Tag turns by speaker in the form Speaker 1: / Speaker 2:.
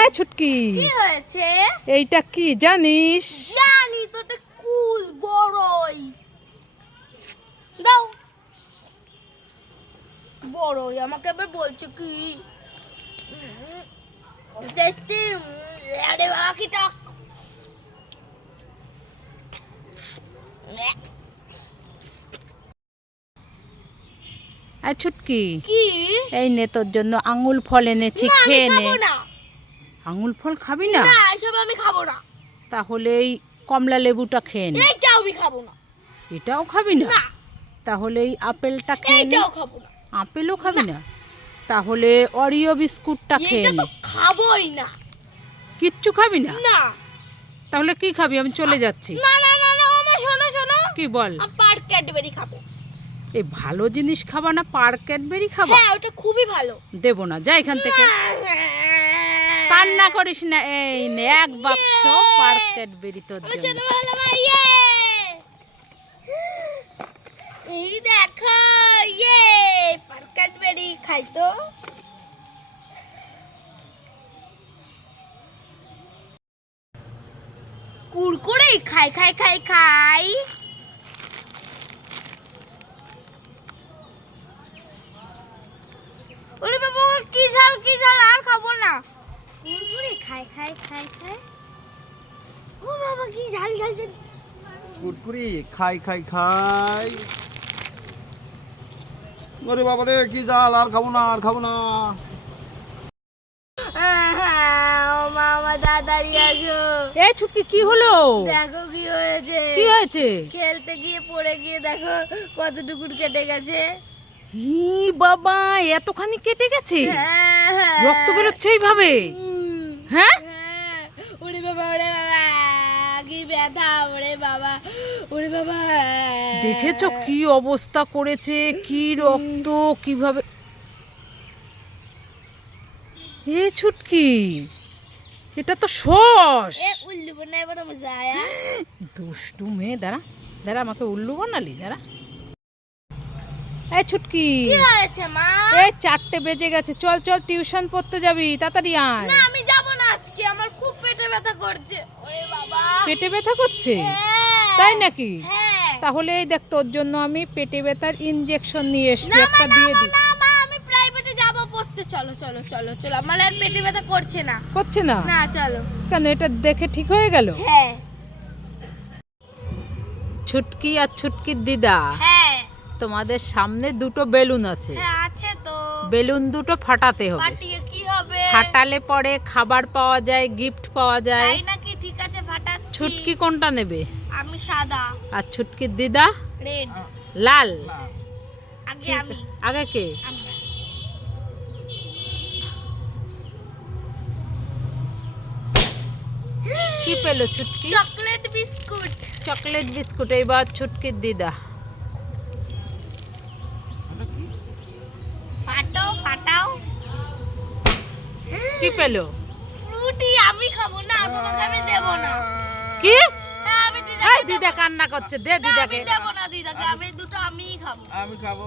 Speaker 1: এই ছুটকি।
Speaker 2: কি হয়েছে?
Speaker 1: এইটা কি জানিস?
Speaker 2: জানি তো এটা কুল বড়ই। দাও। বড়ই আমাকে এবার বলছে কি? দেখতে আরে বাবা কি টক
Speaker 1: এই ছুটকি।
Speaker 2: কি?
Speaker 1: এই নে তোর জন্য আঙুল ফল এনেছি খেয়ে নে। আঙুল ফল খাবি না?
Speaker 2: এসব আমি খাব না।
Speaker 1: তাহলে এই কমলা লেবুটা খেয়ে নে।
Speaker 2: এইটাও আমি খাব না।
Speaker 1: এটাও খাবি না? তাহলে এই আপেলটা খেয়ে নে।
Speaker 2: খাব না।
Speaker 1: আপেলও খাবি না। তাহলে অরিও বিস্কুটটা খেয়ে নে।
Speaker 2: খাবোই না।
Speaker 1: কিচ্ছু খাবি না?
Speaker 2: না।
Speaker 1: তাহলে কি খাবি? আমি চলে যাচ্ছি।
Speaker 2: না না না না আমার শোনো শোনো।
Speaker 1: কি বল?
Speaker 2: পার্ক ক্যাডবেরি খাব।
Speaker 1: এই ভালো জিনিস খাবা না পার ক্যাডবেরি খাবা?
Speaker 2: হ্যাঁ ওটা খুবই ভালো।
Speaker 1: দেবো না যা এখান থেকে। কান্না করিস না এই নে এক বাক্স পার ক্যাডবেরি তোর জন্য।
Speaker 2: ইয়ে! এই দেখো ইয়ে! পার্ক ক্যাডবেরি খাই তো। কুরকুরে খাই খাই খাই খাই ওরে বাবা কি ঝাল কি ঝাল আর খাব না কুরকুরে খাই খাই খাই খাই ও বাবা কি ঝাল ঝাল ঝাল।
Speaker 3: কুরকুরি খাই খাই খাই। ওরে বাবা রে কি জাল আর খাব না আর খাব না।
Speaker 2: ও মামা
Speaker 1: এই ছুটকি কি হলো?
Speaker 2: দেখো কি হয়েছে।
Speaker 1: কি হয়েছে?
Speaker 2: খেলতে গিয়ে পড়ে গিয়ে দেখো কতটুকু কেটে গেছে।
Speaker 1: হি বাবা এতখানি কেটে গেছে?
Speaker 2: হ্যাঁ, হ্যাঁ।
Speaker 1: রক্ত বেরোচ্ছে এইভাবে? হ্যাঁ?
Speaker 2: হ্যাঁ। ওরে বাবা ওরে বাবা কি ব্যথা ওরে বাবা ওরে বাবা।
Speaker 1: দেখেছ কি অবস্থা করেছে? কি রক্ত কীভাবে? এ ছুটকি এটা তো
Speaker 2: আয়া
Speaker 1: দুষ্টু মেয়ে দাঁড়া দাঁড়া আমাকে উল্লু বানালি দাঁড়া। এই ছুটকি।
Speaker 2: কি হয়েছে মা?
Speaker 1: এই চারটে বেজে গেছে চল চল টিউশন পড়তে যাবি তাড়াতাড়ি আয়।
Speaker 2: না আমি যাব আজকে আমার খুব পেটে ব্যথা করছে। ওরে বাবা।
Speaker 1: পেটে ব্যথা করছে?
Speaker 2: হ্যাঁ।
Speaker 1: তাই নাকি?
Speaker 2: হ্যাঁ।
Speaker 1: তাহলে এই দেখ তোর জন্য আমি পেটে ব্যথার ইনজেকশন নিয়ে এসেছি একটা দিয়ে দিই।
Speaker 2: আমি প্রাইভেটে যাব পড়তে। চলো চলো চলো চলো। আমার আর পেটে ব্যথা করছে না।
Speaker 1: করছে না?
Speaker 2: না চলো।
Speaker 1: কেন এটা দেখে ঠিক হয়ে গেল?
Speaker 2: হ্যাঁ।
Speaker 1: ছুটকি আর ছুটকির দিদা।
Speaker 2: হ্যাঁ।
Speaker 1: তোমাদের সামনে দুটো বেলুন আছে।
Speaker 2: হ্যাঁ আছে তো।
Speaker 1: বেলুন দুটো ফাটাতে হবে।
Speaker 2: ফাটিয়ে হবে
Speaker 1: ফাটালে পরে খাবার পাওয়া যায় গিফট পাওয়া যায়।
Speaker 2: তাই নাকি? ঠিক আছে
Speaker 1: ছুটকি কোনটা নেবে?
Speaker 2: আমি সাদা।
Speaker 1: আর ছুটকির দিদা?
Speaker 2: রেড।
Speaker 1: লাল।
Speaker 2: আগে আমি।
Speaker 1: আগে কে?
Speaker 2: আমি।
Speaker 1: কি পেল Chhutki?
Speaker 2: Chocolate biscuit.
Speaker 1: Chocolate biscuit এইবার ছুটকির দিদা। কি পেল?
Speaker 2: ফ্রুটি আমি খাব না তোমাকে আমি দেব না।
Speaker 1: কি?
Speaker 2: হ্যাঁ আমি
Speaker 1: দিদা কান্না করছে দে দিদাকে।
Speaker 2: দেব না দিদাকে আমি দুটো আমিই খাব।
Speaker 3: আমি খাব